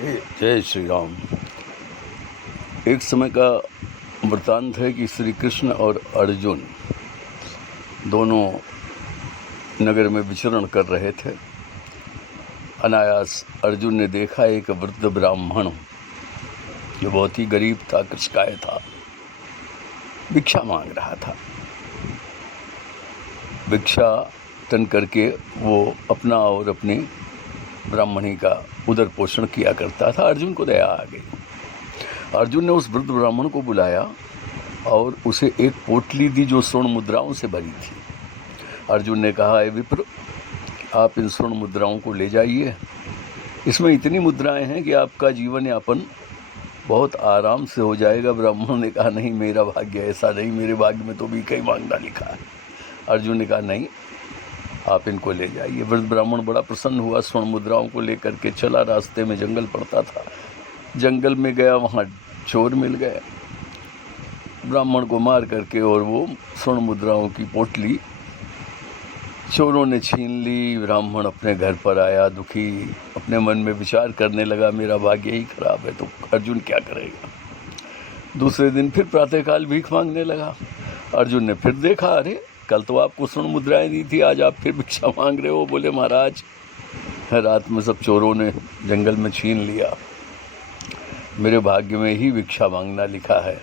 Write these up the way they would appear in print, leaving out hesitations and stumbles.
जय श्री राम। एक समय का वृत्तांत है कि श्री कृष्ण और अर्जुन दोनों नगर में विचरण कर रहे थे। अनायास अर्जुन ने देखा एक वृद्ध ब्राह्मण जो बहुत ही गरीब था, कृषकाय था, भिक्षा मांग रहा था। भिक्षा टन करके वो अपना और अपनी ब्राह्मणी का उदर पोषण किया करता था। अर्जुन को दया आ गई। अर्जुन ने उस वृद्ध ब्राह्मण को बुलाया और उसे एक पोटली दी जो स्वर्ण मुद्राओं से भरी थी। अर्जुन ने कहा, ए विप्र, आप इन स्वर्ण मुद्राओं को ले जाइए। इसमें इतनी मुद्राएं हैं कि आपका जीवन यापन बहुत आराम से हो जाएगा। ब्राह्मण ने कहा, नहीं, मेरा भाग्य ऐसा नहीं, मेरे भाग्य में तो भी कई मांगना लिखा है। अर्जुन ने कहा, नहीं, आप इनको ले जाइए। वृद्ध ब्राह्मण बड़ा प्रसन्न हुआ, स्वर्ण मुद्राओं को लेकर के चला। रास्ते में जंगल पड़ता था, जंगल में गया, वहाँ चोर मिल गए। ब्राह्मण को मार करके और वो स्वर्ण मुद्राओं की पोटली चोरों ने छीन ली। ब्राह्मण अपने घर पर आया दुखी, अपने मन में विचार करने लगा, मेरा भाग्य ही खराब है, तो अर्जुन क्या करेगा। दूसरे दिन फिर प्रातःकाल भीख मांगने लगा। अर्जुन ने फिर देखा, अरे कल तो आपको स्वर्ण मुद्राएं दी थी, आज आप फिर भिक्षा मांग रहे हो। बोले, महाराज, रात में सब चोरों ने जंगल में छीन लिया, मेरे भाग्य में ही भिक्षा मांगना लिखा है,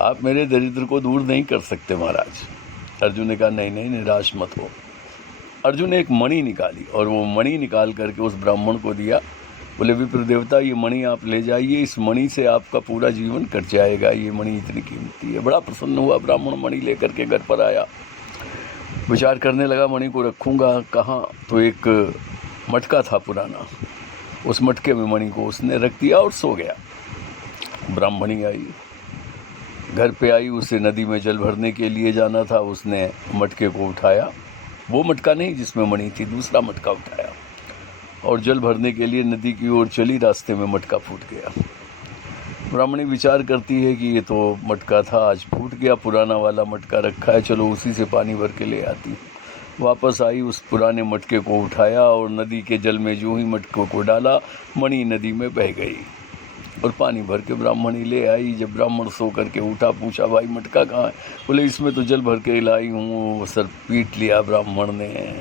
आप मेरे दरिद्र को दूर नहीं कर सकते महाराज। अर्जुन ने कहा, नहीं नहीं, निराश मत हो। अर्जुन ने एक मणि निकाली और वो मणि निकाल करके उस ब्राह्मण को दिया। बोले, विप्र देवता, ये मणि आप ले जाइए, इस मणि से आपका पूरा जीवन कट जाएगा, ये मणि इतनी कीमती है। बड़ा प्रसन्न हुआ ब्राह्मण, मणि लेकर के घर पर आया। विचार करने लगा, मणि को रखूँगा कहाँ। तो एक मटका था पुराना, उस मटके में मणि को उसने रख दिया और सो गया। ब्राह्मणी आई, घर पे आई, उसे नदी में जल भरने के लिए जाना था। उसने मटके को उठाया, वो मटका नहीं जिसमें मणि थी, दूसरा मटका उठाया और जल भरने के लिए नदी की ओर चली। रास्ते में मटका फूट गया। ब्राह्मणी विचार करती है कि ये तो मटका था, आज फूट गया, पुराना वाला मटका रखा है, चलो उसी से पानी भर के ले आती। वापस आई, उस पुराने मटके को उठाया और नदी के जल में जो ही मटके को डाला, मणि नदी में बह गई और पानी भर के ब्राह्मणी ले आई। जब ब्राह्मण सो करके उठा, पूछा, भाई मटका कहाँ है। बोले, इसमें तो जल भर के लाई हूँ। सर पीट लिया ब्राह्मण ने।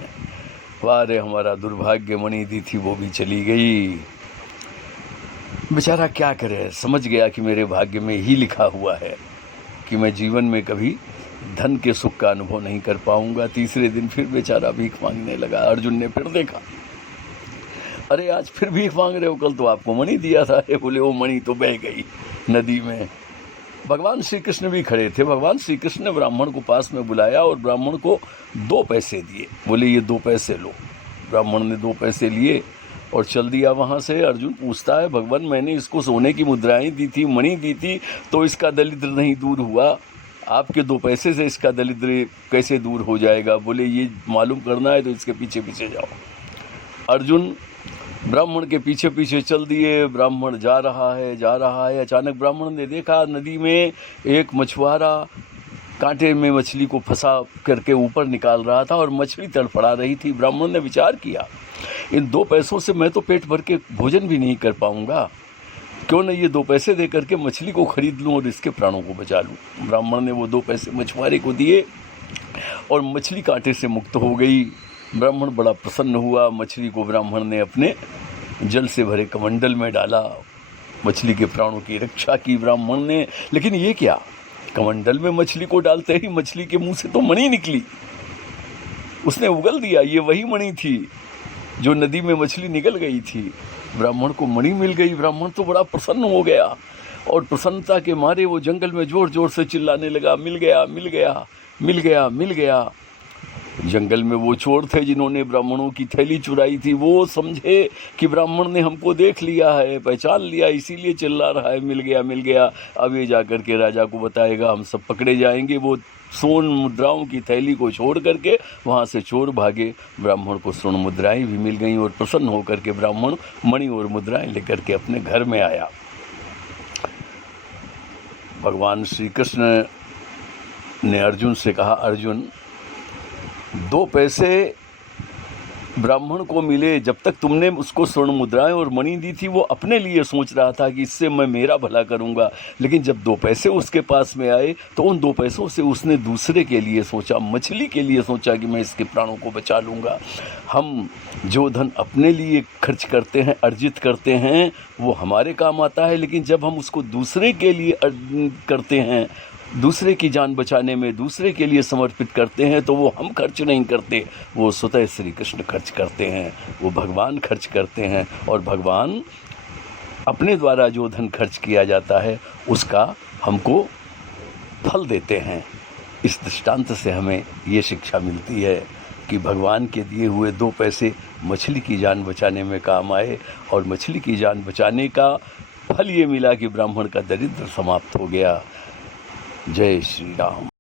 वाह रे, हमारा दुर्भाग्य, मणि दी थी वो भी चली गई। बेचारा क्या करे, समझ गया कि मेरे भाग्य में ही लिखा हुआ है कि मैं जीवन में कभी धन के सुख का अनुभव नहीं कर पाऊंगा। तीसरे दिन फिर बेचारा भीख मांगने लगा। अर्जुन ने फिर देखा, अरे आज फिर भीख मांग रहे हो, कल तो आपको मणि दिया था। बोले, वो मणि तो बह गई नदी में। भगवान श्री कृष्ण भी खड़े थे। भगवान श्री कृष्ण ने ब्राह्मण को पास में बुलाया और ब्राह्मण को 2 पैसे दिए। बोले, ये 2 पैसे लो। ब्राह्मण ने 2 पैसे लिए और चल दिया वहाँ से। अर्जुन पूछता है, भगवान, मैंने इसको सोने की मुद्राएं दी थी, मणि दी थी, तो इसका दरिद्र नहीं दूर हुआ, आपके 2 पैसे से इसका दरिद्र कैसे दूर हो जाएगा। बोले, ये मालूम करना है तो इसके पीछे पीछे जाओ। अर्जुन ब्राह्मण के पीछे पीछे चल दिए। ब्राह्मण जा रहा है। अचानक ब्राह्मण ने देखा नदी में एक मछुआरा कांटे में मछली को फंसा करके ऊपर निकाल रहा था और मछली तड़फड़ा रही थी। ब्राह्मण ने विचार किया, इन 2 पैसों से मैं तो पेट भर के भोजन भी नहीं कर पाऊंगा, क्यों न ये 2 पैसे दे करके मछली को खरीद लूं और इसके प्राणों को बचा लूं। ब्राह्मण ने वो 2 पैसे मछुआरे को दिए और मछली कांटे से मुक्त हो गई। ब्राह्मण बड़ा प्रसन्न हुआ। मछली को ब्राह्मण ने अपने जल से भरे कमंडल में डाला। मछली के प्राणों की रक्षा की ब्राह्मण ने। लेकिन ये क्या, कमंडल में मछली को डालते ही मछली के मुंह से तो मणि निकली। उसने उगल दिया, ये वही मणि थी जो नदी में मछली निकल गई थी। ब्राह्मण को मणि मिल गई। ब्राह्मण तो बड़ा प्रसन्न हो गया और प्रसन्नता के मारे वो जंगल में जोर जोर से चिल्लाने लगा, मिल गया, मिल गया, मिल गया, मिल गया। जंगल में वो चोर थे जिन्होंने ब्राह्मणों की थैली चुराई थी, वो समझे कि ब्राह्मण ने हमको देख लिया है, पहचान लिया, इसीलिए चिल्ला रहा है, मिल गया, मिल गया। अब ये जाकर के राजा को बताएगा, हम सब पकड़े जाएंगे। वो स्वर्ण मुद्राओं की थैली को छोड़ करके वहाँ से चोर भागे। ब्राह्मण को स्वर्ण मुद्राएं भी मिल गईं और प्रसन्न होकर के ब्राह्मण मणि और मुद्राएं लेकर के अपने घर में आया। भगवान श्री कृष्ण ने अर्जुन से कहा, अर्जुन, 2 पैसे ब्राह्मण को मिले, जब तक तुमने उसको स्वर्ण मुद्राएं और मणि दी थी वो अपने लिए सोच रहा था कि इससे मैं मेरा भला करूंगा, लेकिन जब 2 पैसे उसके पास में आए तो उन 2 पैसों से उसने दूसरे के लिए सोचा, मछली के लिए सोचा कि मैं इसके प्राणों को बचा लूँगा। हम जो धन अपने लिए खर्च करते हैं, अर्जित करते हैं, वो हमारे काम आता है, लेकिन जब हम उसको दूसरे के लिए करते हैं, दूसरे की जान बचाने में दूसरे के लिए समर्पित करते हैं, तो वो हम खर्च नहीं करते, वो स्वतः श्री कृष्ण खर्च करते हैं, वो भगवान खर्च करते हैं। और भगवान अपने द्वारा जो धन खर्च किया जाता है उसका हमको फल देते हैं। इस दृष्टांत से हमें ये शिक्षा मिलती है कि भगवान के दिए हुए 2 पैसे मछली की जान बचाने में काम आए, और मछली की जान बचाने का फल ये मिला कि ब्राह्मण का दरिद्र समाप्त हो गया। जय श्री राम।